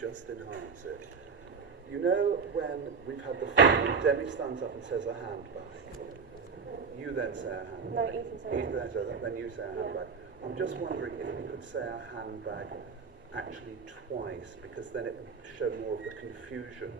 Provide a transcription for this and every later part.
just enhance it. You know when we've had the film, Demi stands up and says a handbag. You then say a handbag. No, Ethan says Ethan says it, then you say a handbag. I'm just wondering if we could say a handbag actually twice, because then it would show more of the confusion.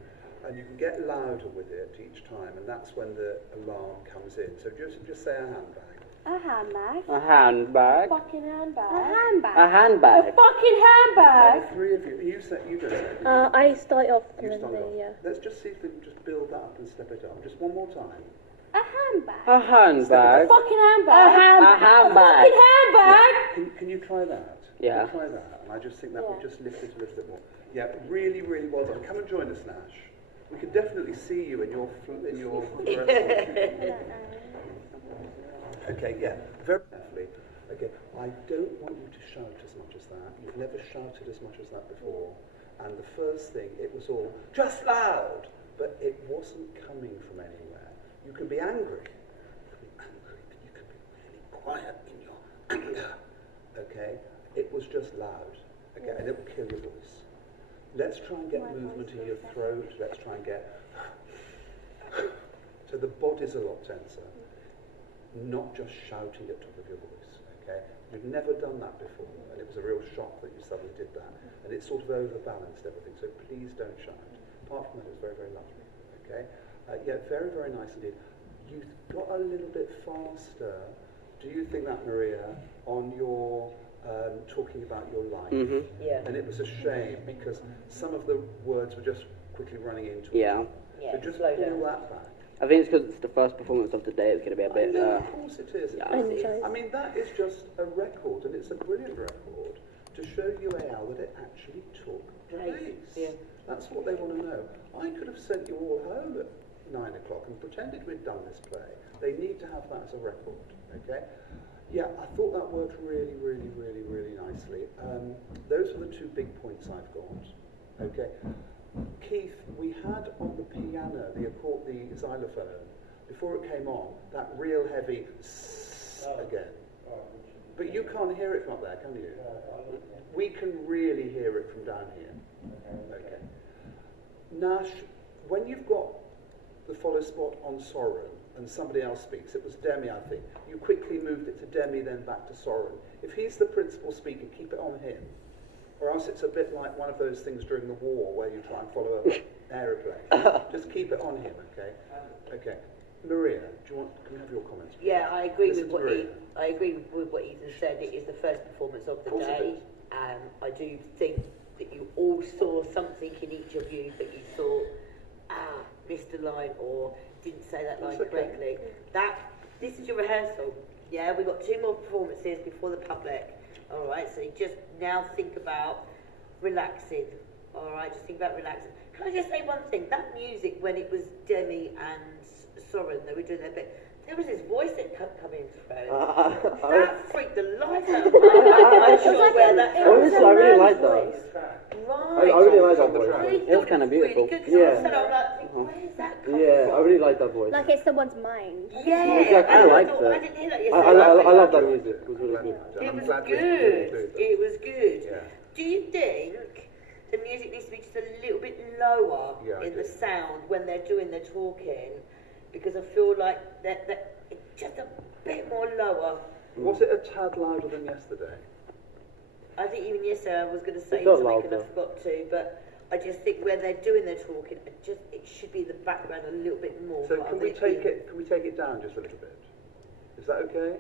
And you can get louder with it each time, and that's when the alarm comes in. So just say a handbag. A handbag. A handbag. Fucking handbag. A handbag. A handbag. A fucking Now, handbag. the three of you, you don't say it. I start off You and start then off. yeah. Let's just see if we can just build that up and step it up. Just one more time. A handbag. A handbag. Fucking A handbag. A handbag. handbag. Fucking handbag. Can you try that? Yeah. Can you try that? And I just think that would Yeah. just lift it a little bit more. Yeah, really, really well done. Come and join us, Nash. We can definitely see you in your fluorescent. Okay, yeah, very carefully. Okay, I don't want you to shout as much as that. You've never shouted as much as that before. And the first thing, it was all just loud, but it wasn't coming from anywhere. You can be angry. You can be angry, but you can be really quiet in your anger. Okay, it was just loud. Okay, and it will kill your voice. Let's try and get movement in your throat. Let's try and get so the body's a lot tenser. Not just shouting at top of your voice, okay? You've never done that before, and it was a real shock that you suddenly did that, and it sort of overbalanced everything, so please don't shout. Apart from that, it was very, very lovely, okay? Yeah, very, very nice indeed. You got a little bit faster, do you think that, Maria, on your talking about your life? Mhm. Yeah. And it was a shame, because some of the words were just quickly running into Yeah. Yeah, So just slow pull down. that back. I think it's because it's the first performance of the day. It's going to be a I bit. know, of course it is. yeah. I mean, that is just a record, and it's a brilliant record to show UAL that it actually took place. Yeah. That's what they want to know. I could have sent you all home at 9 o'clock and pretended we'd done this play. They need to have that as a record, okay? Yeah, I thought that worked really, really, really, really nicely. Those are the two big points I've got, okay? Keith, we had on the piano, the xylophone, before it came on, that real heavy again. But you can't hear it from up there, can you? We can really hear it from down here. Okay. Nash, when you've got the follow spot on Soren and somebody else speaks, it was Demi, I think, you quickly moved it to Demi, then back to Soren. If he's the principal speaker, keep it on him. Or else it's a bit like one of those things during the war where you try and follow an aeroplane. Just keep it on him, okay? Okay. Maria, can we have your comments? Yeah, I agree Listen with to what Maria. I agree with what Ethan said. It is the first performance of the Of course it day, is. and I do think that you all saw something in each of you that you thought, missed a line or didn't say that line That's okay. correctly. This is your rehearsal. Yeah, we've got 2 more performances before the public. All right, so you just now think about relaxing. All right, just think about relaxing. Can I just say one thing? That music, when it was Demi and Soren, they were doing their bit, there was his voice that kept coming through. That freaked the life out of me. I'm not sure where that is. Honestly, I really like that. Right. I really like that On the voice. track. I It was thought kind of was beautiful. Really good, 'cause Yeah. I said, I'm like, thinking, where is that coming Yeah, from? I really like that voice. Like it's someone's mind. Yeah, Exactly, I and liked thought, it. I didn't hear that I yesterday. love that music. It was really Glad- good. It I'm was glad we good. included that. It was good. Yeah. Do you think the music needs to be just a little bit lower Yeah, I in the do. sound when they're doing their talking? Because I feel like that it's just a bit more lower. Was it a tad louder than yesterday? I think even yesterday I was going to say It's not something loud, and I though. forgot to, but I just think when they're doing their talking, it should be in the background a little bit more. So rather can we than take being- it? Can we take it down just a little bit? Is that okay?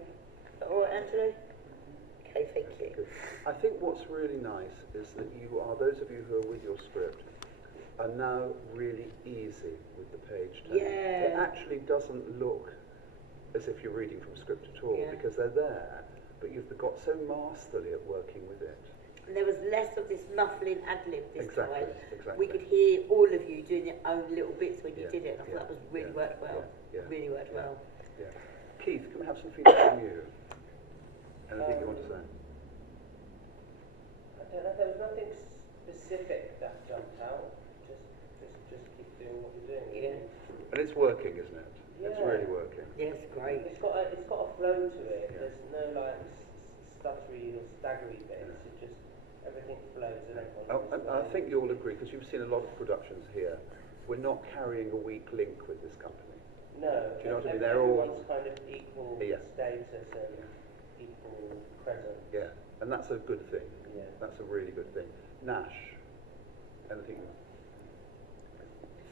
All right, Angelo? Okay, thank you. Good. I think what's really nice is that those of you who are with your script, are now really easy with the page turn. Yeah. It actually doesn't look as if you're reading from script at all, Yeah. because they're there, but you've got so masterly at working with it. And there was less of this muffling ad-lib this Exactly, time. exactly. We could hear all of you doing your own little bits when you Yeah, did it. And I thought yeah, that was really yeah, worked well. yeah, Really worked yeah. well. Yeah. Keith, can we have some feedback from you? Anything you want to say? I don't know, there was nothing specific that jumped out. Just keep doing what you're doing. Yeah. And it's working, isn't it? It's Yeah. really working. Yes, great. It's got a flow to it. Yeah. There's no like stuttery or staggery bits. It just everything flows and everyone Oh, knows I where- think you'll agree, because you've seen a lot of productions here, we're not carrying a weak link with this company. No, Do you know what I mean? They're all- everyone's kind of equal Yeah. status and equal presence. Yeah, and that's a good thing. Yeah. That's a really good thing. Nash, anything else?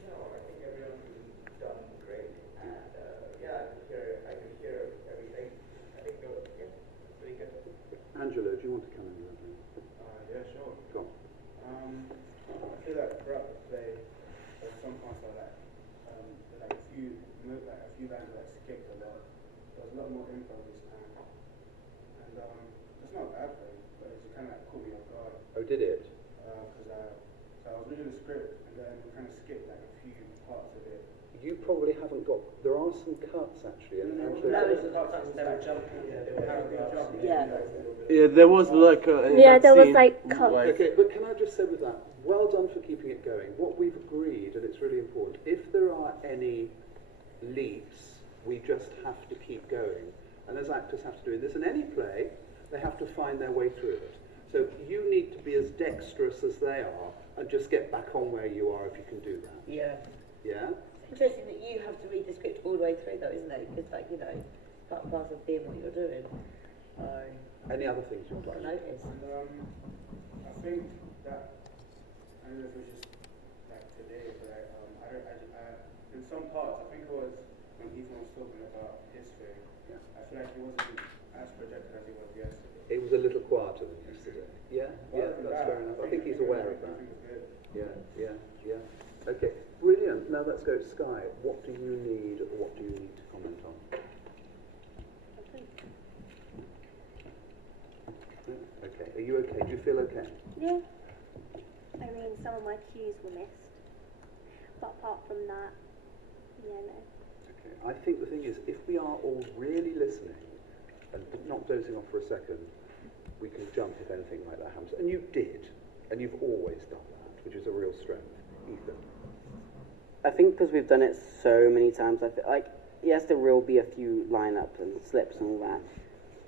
No, I think everyone's done great. And yeah, I could hear everything. I think it was pretty good. Angelo, do you want to come in with me? Yeah, sure. Go on. I feel like throughout the play, there were some parts that like a few lines were skipped a lot. There was a lot more improv this time, and it's not a bad thing, but it's kind of like caught me off guard Oh, did it? because so I was reading the script and then we kind of skipped like a few parts of it. You probably haven't got, there are some cuts actually, and No, Angelo, No, Those are the parts they were jumping, they were paragraphs. Yeah. Yeah, there was like in Yeah, that there was scene, like cuts. Okay, but can I just say with that, well done for keeping it going. What we've agreed, and it's really important, if there are any leaps, we just have to keep going. And as actors have to do in this, in any play, they have to find their way through it. So you need to be as dexterous as they are and just get back on where you are if you can do that. Yeah. Yeah? It's interesting that you have to read the script all the way through though, isn't it? Because like, you know, part and parcel of being what you're doing. Any other things you'd I've like? noticed. And I think that I don't know if it was just like today, but in some parts, I think it was when Ethan was talking about his thing. Yeah. I feel like he wasn't as projected as he was yesterday. It was a little quieter than yesterday. Yeah, yeah, Other than that's that, fair enough. I think he's everything- aware of that. everything was good. Yeah. Okay, brilliant. Now let's go to Sky. What do you need, or what do you need to comment on? Okay, are you okay? Do you feel okay? Yeah. I mean, some of my cues were missed. But apart from that, yeah, no. Okay. I think the thing is, if we are all really listening and not dozing off for a second, we can jump if anything like that happens. And you did, and you've always done that, which is a real strength. Ethan. I think because we've done it so many times, I feel like, yes, there will be a few lineups and slips and all that,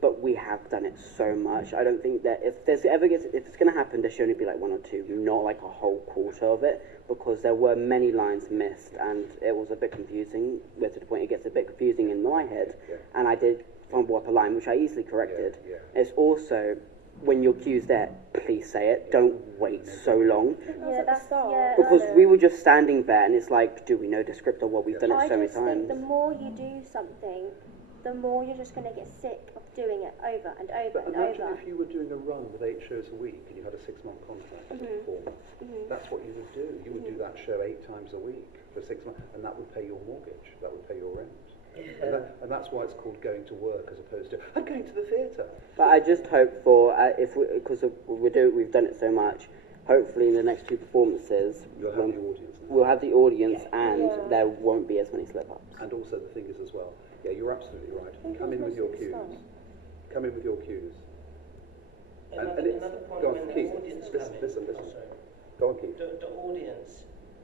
but we have done it so much. I don't think that if it's going to happen, there should only be like one or two, not like a whole quarter of it, because there were many lines missed and it was a bit confusing, where to the point it gets a bit confusing in my head, Yeah. and I did fumble up a line, which I easily corrected. Yeah. It's also, when your cue's there, please say it. Don't wait so long. Yeah, that's yeah. Because we were just standing there, and it's like, do we know the script or what? We've done it I so many just think times. the more you do something, the more you're just going to get sick of doing it over and over But and imagine over. if you were doing a run with 8 shows a week and you had a 6-month contract as a performer. That's what you would do. You would do that show 8 times a week for 6 months, and that would pay your mortgage. That would pay your rent. And that's why it's called going to work as opposed to I'm going to the theatre. But I just hope for, because we've done it so much, hopefully in the next 2 performances, You'll have the audience now. we'll have the audience and there won't be as many slip-ups. And also the thing is as well, yeah, you're absolutely right. Come in with your cues. Come in with your cues. Another point Go on, when the Keith. audience Listen. Oh, sorry. Go on, Keith. The audience,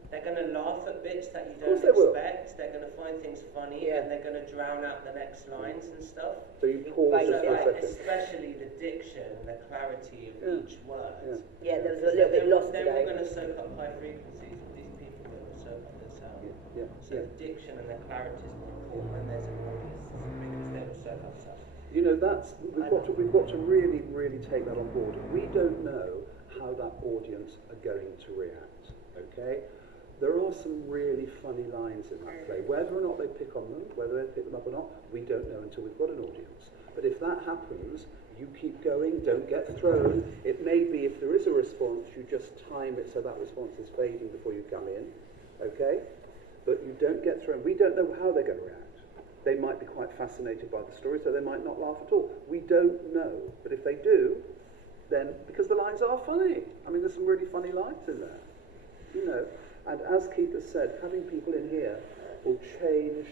they're going to laugh at bits that you course don't they will. expect. They're going to find things funny, Yeah. and they're going to drown out the next lines and stuff. So you pause So, just for a like, second. especially the diction and the clarity of Yeah. each word. Yeah. Yeah, there was a little bit lost They're all today. going to soak up high frequencies with these people that will soak up the sound. Yeah. So the diction and the clarity is more important when there's an audience because they will soak up sound. You know, we've got to really, really take that on board. We don't know how that audience are going to react, okay? There are some really funny lines in that play. Whether or not they pick on them, whether they pick them up or not, we don't know until we've got an audience. But if that happens, you keep going, don't get thrown. It may be if there is a response, you just time it so that response is fading before you come in, okay? But you don't get thrown. We don't know how they're going to react. They might be quite fascinated by the story, so they might not laugh at all. We don't know. But if they do, then, because the lines are funny. I mean, there's some really funny lines in there, you know. And as Keith has said, having people in here will change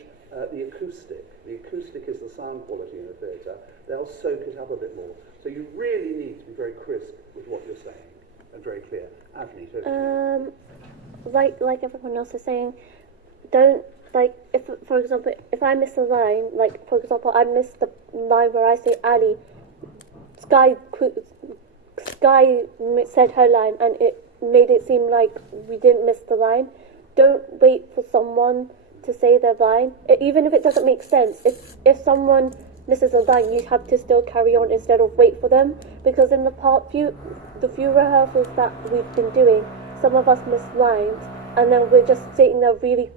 the acoustic. The acoustic is the sound quality in the theatre. They'll soak it up a bit more. So you really need to be very crisp with what you're saying and very clear. Avni, over to you. Like everyone else is saying, don't, like, if, for example, if I miss a line, like, for example, I missed the line where I say Ali, Sky Sky said her line and it made it seem like we didn't miss the line. Don't wait for someone to say their line, even if it doesn't make sense. If someone misses a line, you have to still carry on instead of wait for them. Because in the few rehearsals that we've been doing, some of us miss lines, and then we're just sitting there really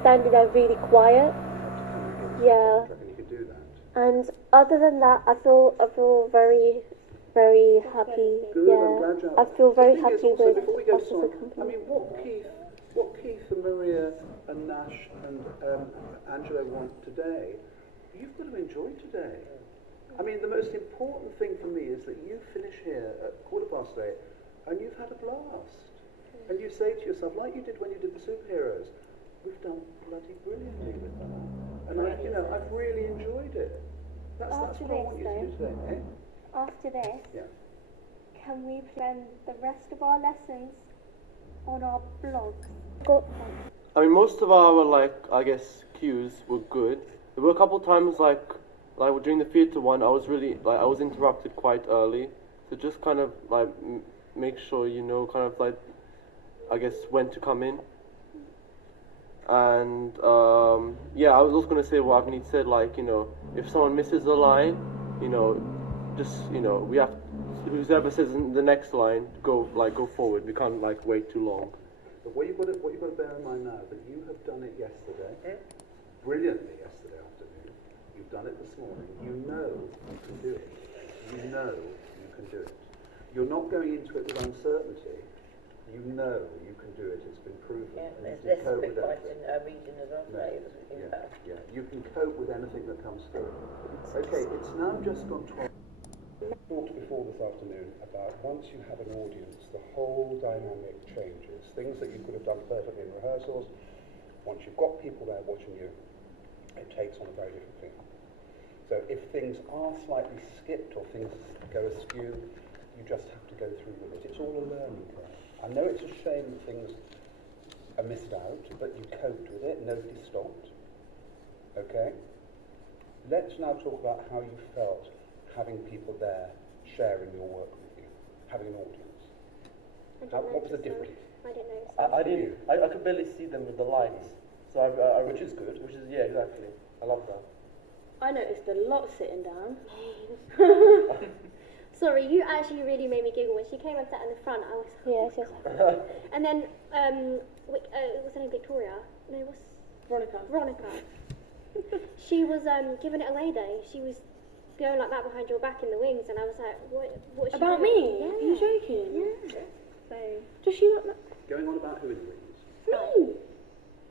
standing there really quiet. Yeah. I reckon you could do that. And other than that, I feel very, very happy. Good, Yeah, I'm glad you I feel very The thing is happy also, with before we go us to as a song, company. I mean, what Keith and Maria and Nash and Angelo want today, you've got to enjoy today. I mean, the most important thing for me is that you finish here at 8:15 and you've had a blast. And you say to yourself, like you did when you did the superheroes, we've done bloody brilliantly with that. And I've really enjoyed it. That's what I want you to do today, eh? After this, Yeah. can we plan the rest of our lessons on our blogs? I mean, most of our cues were good. There were a couple times like during the theatre one, I was really I was interrupted quite early, so just kind of make sure when to come in. And I was also gonna say what Avneet said, if someone misses a line, we have whoever says in the next line go forward. We can't wait too long. But what you've got to bear in mind now that you have done it yesterday, brilliantly yesterday afternoon. You've done it this morning. You know you can do it. You know you can do it. You're not going into it with uncertainty. You know you can do it. It's been proven. Yeah, And you there's can cope big with fight it. in our region as well. No. Yeah. You can cope with anything that comes through. Okay, it's now just gone 12. Talked before this afternoon about once you have an audience, the whole dynamic changes. Things that you could have done perfectly in rehearsals, once you've got people there watching you, it takes on a very different thing. So if things are slightly skipped or things go askew, you just have to go through with it. It's all a learning curve. I know it's a shame that things are missed out, but you coped with it, nobody stopped. Okay? Let's now talk about how you felt having people there sharing your work with you, having an audience. What was the difference? I didn't notice. I didn't. I could barely see them with the lights. So Which is good. Which is exactly. I love that. I noticed a lot sitting down. Sorry, you actually really made me giggle when she came and sat in the front. I was Yes. and then what's her name? Victoria? No, what's Veronica. She was giving it away though. She was going like that behind your back in the wings, and I was like, what? About me? Yeah. Are you joking? Yeah. So Does she not know? Going on about who in the wings? Me?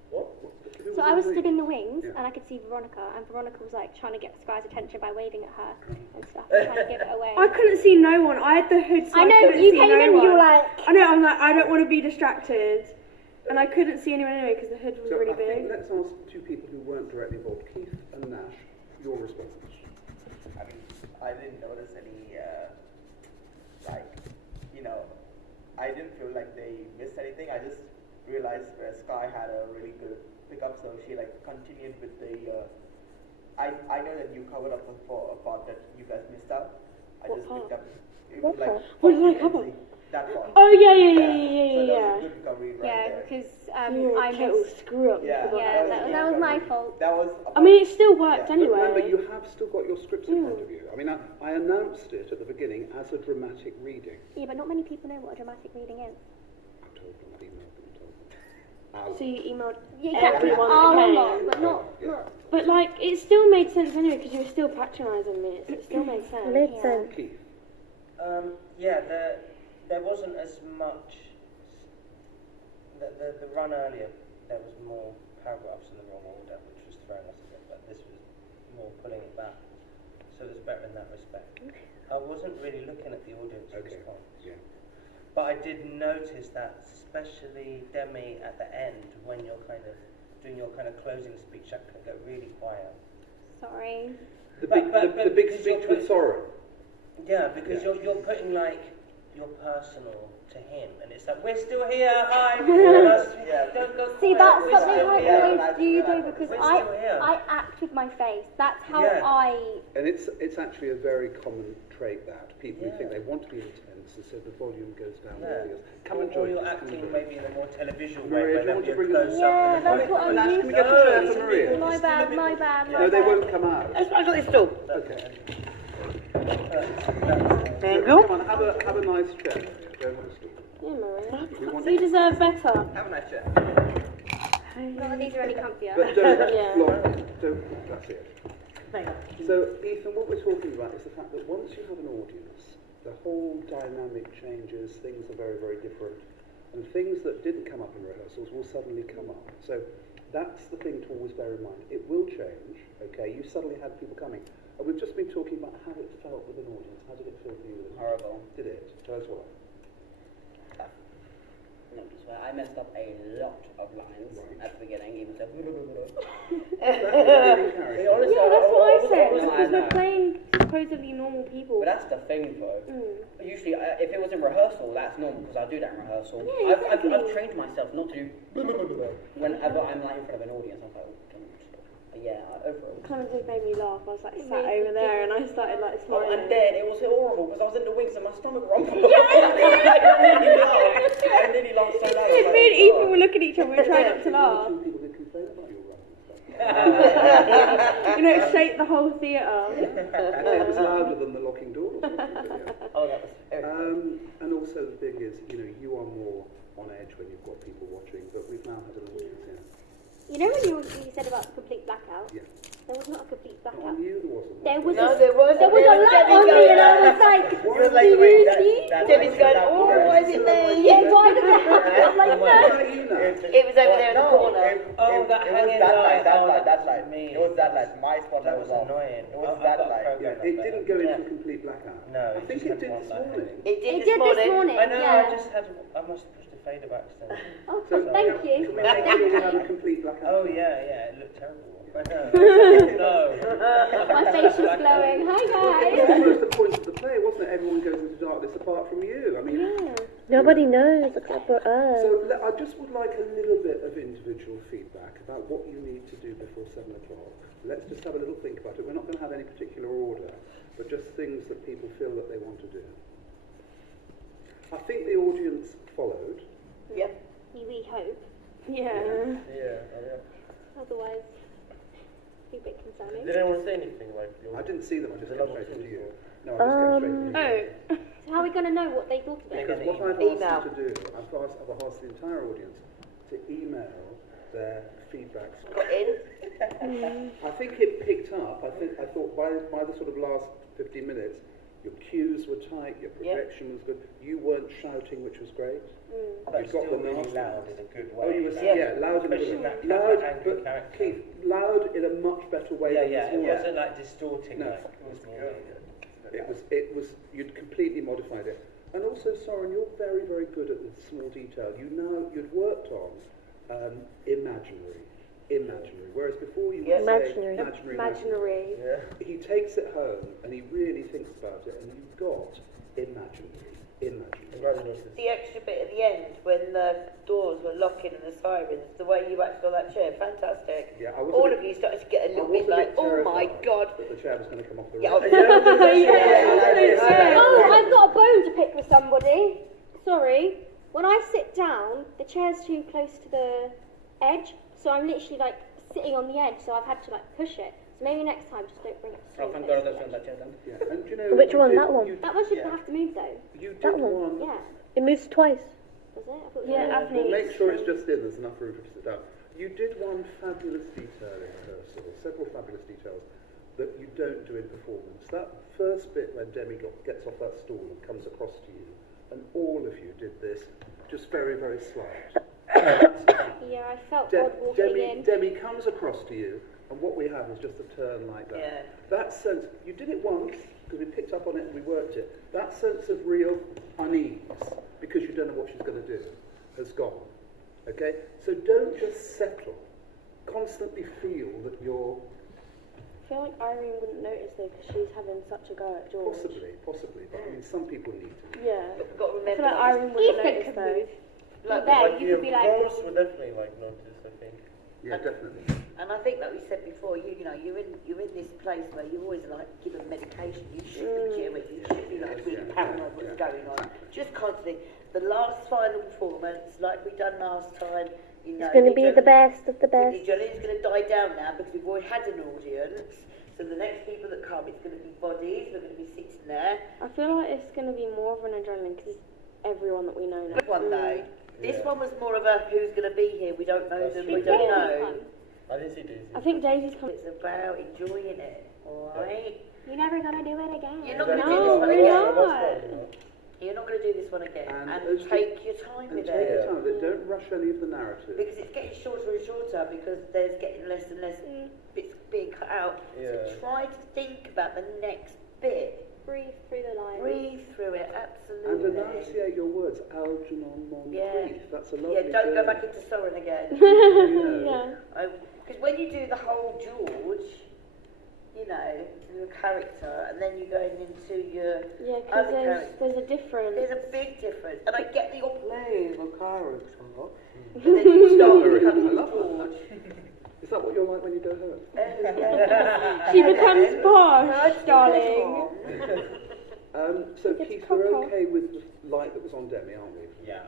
What? Who So I in was the stood wings? in the wings, Yeah. and I could see Veronica, and Veronica was like trying to get Sky's attention by waving at her and stuff, and trying to give it away. I couldn't see no one. I had the hood, so I know, couldn't you see came no in, one. you were like... I know, I'm like, I don't want to be distracted. And I couldn't see anyone anyway because the hood was So really I think big. let's ask two people who weren't directly involved, Keith and Nash, your response. I mean, I didn't notice any, I didn't feel like they missed anything. I just realized Sky had a really good pickup, so she continued with the. I know that you covered up for a part that you guys missed out. I What just part? picked up. What part? What did I cover? That part. Oh, yeah. So that was a good recovery right Yeah, there. because You're I a total missed... screw up. Yeah. Yeah, that was my fault. That was. I mean, it still worked Yeah. But anyway. remember, you have still got your scripts in front of you. I mean, I announced it at the beginning as a dramatic reading. Yeah, but not many people know what a dramatic reading is. I told them, I emailed them, told them. So you emailed Yeah, exactly. everyone Our that lot, came. but not... But it still made sense anyway because you were still patronising me. So it still made sense. Made sense. Keith. There wasn't as much. The run earlier, there was more paragraphs in the wrong order, which was throwing us a bit, but this was more pulling it back. So it was better in that respect. I wasn't really looking at the audience at this point. Yeah. But I did notice that, especially Demi at the end, when you're kind of doing your kind of closing speech, that can get really quiet. Sorry. The big because speech you're with Soren. Yeah, because you're putting your personal to him, and it's like, we're still here, hi, don't go See, quiet, that's we're something still I here. always do though, because We're I still here. act with my face. That's how Yeah. I... And it's actually a very common trait that. People who think they want to be intense, and so the volume goes down. Yeah. Come and Or join you're us. acting maybe in a more televisual Maria, way, do you where want to there'll be bring a us? close Yeah, up. that's what I'm Can used we to. get a chair for Maria? My bad, my bad, my No, they bad. won't come out. I got this stool. Okay. There you So, go. come on, have a nice chair. Don't want to stop. Yeah, Maria. We want You deserve better. Have a nice chair. Not that these are any comfier. But don't, Yeah. don't, that's it. So, Ethan, what we're talking about is the fact that once you have an audience, the whole dynamic changes, things are very, very different, and things that didn't come up in rehearsals will suddenly come up. So, that's the thing to always bear in mind. It will change, okay? You suddenly had people coming. And we've just been talking about how it felt with an audience. How did it feel for you? Horrible. Did it? Tell us why. No, I swear, I messed up a lot of lines at the beginning, even so. Yeah, that's what I said. Because we're playing supposedly normal people. But that's the thing, though. Usually, if it was in rehearsal, that's normal because I do that in rehearsal. Yeah, exactly. I've trained myself not to do whenever I'm like in front of an audience. I'm like, overall. Kind of just made me laugh. I was like sat over there and I started like smiling. And then it was horrible because I was in the wings and my stomach rumbled. I nearly laughed so loud. Me and Ethan were looking at each other, we were trying not to laugh. Two people did complain about your run You know, it shaped the whole theatre. and it was louder than the locking doors. Wasn't it? Oh, that was very And also the thing is, you are more on edge when you've got people watching, but we've now had an audience here. You know when you said about the complete blackout? Yeah. There was not a complete Not blackout. on you, there wasn't. There was No, a, there was. there was a light on me and I was like, It was like, do wait, you see? Debbie's going, oh, why is it there? Yeah, why did it happen like Was that? that you now? It was over there in the corner. That It was hanging that light. light, that Oh, light, that that's light. me. It was that light. My spot That light was was off. annoying. It was I've that got light. program Yeah, up it there. didn't go Yeah. into complete blackout. No, I it think just it did went this on like morning. It did It this did morning. this morning, I know, yeah. I must have pushed the fader by accident. Oh, So, thank Can you. we make sure we have a complete blackout? Oh, yeah, it looked terrible. I know. No. My face is glowing. Hi It guys. was almost the point of the play, wasn't it? Everyone goes into darkness apart from you. I mean, Yeah. Nobody knows except for us. so I just would like a little bit of individual feedback about what you need to do before 7 o'clock. Let's just have a little think about it. We're not going to have any particular order, but just things that people feel that they want to do. I think the audience followed. Yep. We hope. Yeah. Otherwise, it'd be a bit concerning. Did anyone say anything like? I didn't see them, I just The came level straight to two. you. No, I just came straight to you. Oh. So how are we going to know what they thought of it? Because what I've Email. asked you to do, I've asked the entire audience to email their feedbacks. Got in. I think it picked up. I thought by the sort of last 15 minutes, your cues were tight, your projection was good. You weren't shouting, which was great. But You've got still the really nasty loud ones. in a good Oh, way. you were Yeah. loud in a Pushing good way. that Loud, angry but character. Keith, loud in a much better way than Yeah, this it morning. wasn't like distorting No. like this morning. It was. You'd completely modified it. And also, Soren, you're very, very good at the small detail. You'd worked on imaginary. Whereas before you would say Imaginary. imaginary. He takes it home and he really thinks about it, and you've got imaginary. The extra bit at the end when the doors were locking and the sirens, the way you acted on that chair, fantastic. Yeah, I was All a bit- of you started to get a I little was bit a like, bit oh my terrified god. that the chair was going to come off the Yeah, road. Oh, I've got a bone to pick with somebody. Sorry. When I sit down, the chair's too close to the edge, so I'm literally like sitting on the edge, so I've had to like push it. So maybe next time just don't bring it so Oh, thank close God I to don't the that chair then. Yeah, and you know, Which you one? did- That one? You, That one shouldn't have to move though. you did That one? Yeah. It moves twice. Was it? I thought it was Yeah, one. Anthony. Well, make sure it's just in. There's enough room for you to sit down. You did one fabulous detail in rehearsal, several fabulous details that you don't do in performance. That first bit when Demi gets off that stool and comes across to you, and all of you did this, just very, very slight. Yeah, I felt odd walking in. Demi comes across to you, and what we have is just a turn like that. Yeah. That sense, you did it once, because we picked up on it and we worked it. That sense of real unease, because you don't know what she's going to do, has gone. Okay? So don't just settle. Constantly feel that you're I feel like Irene wouldn't notice though because she's having such a go at George. possibly, but I mean, some people need to. Yeah. But we've got to I feel remember like Irene wouldn't Ethan notice could though. move. Well, there, you could be like, performers will definitely like notice, I think. Yeah, definitely. And I think, like we said before, you know, you're in this place where you're always like given medication. You should be cheering. You should be like really paranoid what's going on. Just constantly. The last final performance, like we done last time, you know, It's going to be the best of the best. Jolene's going to die down now because we've already had an audience. So the next people that come, it's going to be bodies. We're going to be sitting there. I feel like it's going to be more of an adrenaline because it's everyone that we know now. Good one though. This one was more of a who's going to be here. We don't know them. We don't know. I didn't see Daisy. I think Daisy's coming. It's about enjoying it. All right. You're never going to do it again. You're not going to do No, this one we're again. not. You're not going to do this one again. And take your time And with take it. your time with it. Don't rush any of the narrative. Because it's getting shorter and shorter because there's getting less and less bits being cut out. Yeah. So try to think about the next bit. Breathe through the lines. Breathe through it, And absolutely. enunciate your words. Algernon Yeah. Moncrief. That's a lovely Yeah, don't go journey. back into Soren again. Yeah. Because when you do the whole George, you know, your character, and then you're going into your Yeah, because other character. there's a difference. There's a big difference. And I get the play of a character. But then you start becoming I love George. Is that what you're like when you go home? She becomes posh, darling. So Keith, we're okay with the light that was on Demi, aren't we? Yeah.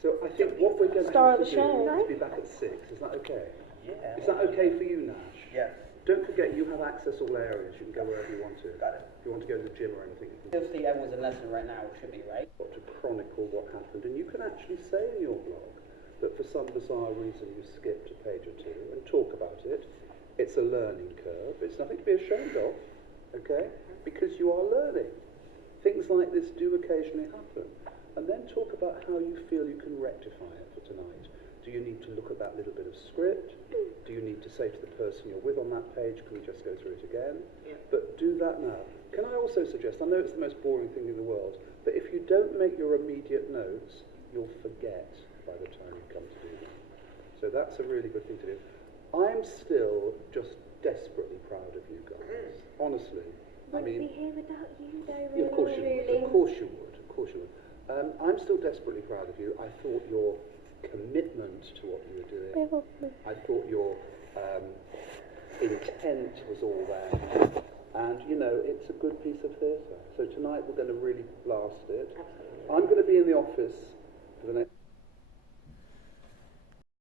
So I think what we're going to Star have of to the do show. is be back at 6. Is that okay? Yeah. Is that okay for you, Nash? Yes. Don't forget you have access all areas. You can go wherever you want to. Got it. If you want to go to the gym or anything, you can Obviously, everyone's in lesson right now, should be, right? to chronicle what happened. And you can actually say in your blog that for some bizarre reason you skipped a page or two and talk about it. It's a learning curve. It's nothing to be ashamed of, okay? Because you are learning. Things like this do occasionally happen. And then talk about how you feel you can rectify it for tonight. Do you need to look at that little bit of script? Do you need to say to the person you're with on that page, can we just go through it again? Yeah. But do that now. Can I also suggest, I know it's the most boring thing in the world, but if you don't make your immediate notes, you'll forget by the time you come to do them. So that's a really good thing to do. I'm still just desperately proud of you guys. Honestly. I Wouldn't mean, be here without you, though, yeah, really. of course you would. Of course you would. Of course you would. I'm still desperately proud of you. I thought your commitment to what you were doing, I thought your intent was all there. And, you know, it's a good piece of theatre. So tonight we're going to really blast it. I'm going to be in the office for the next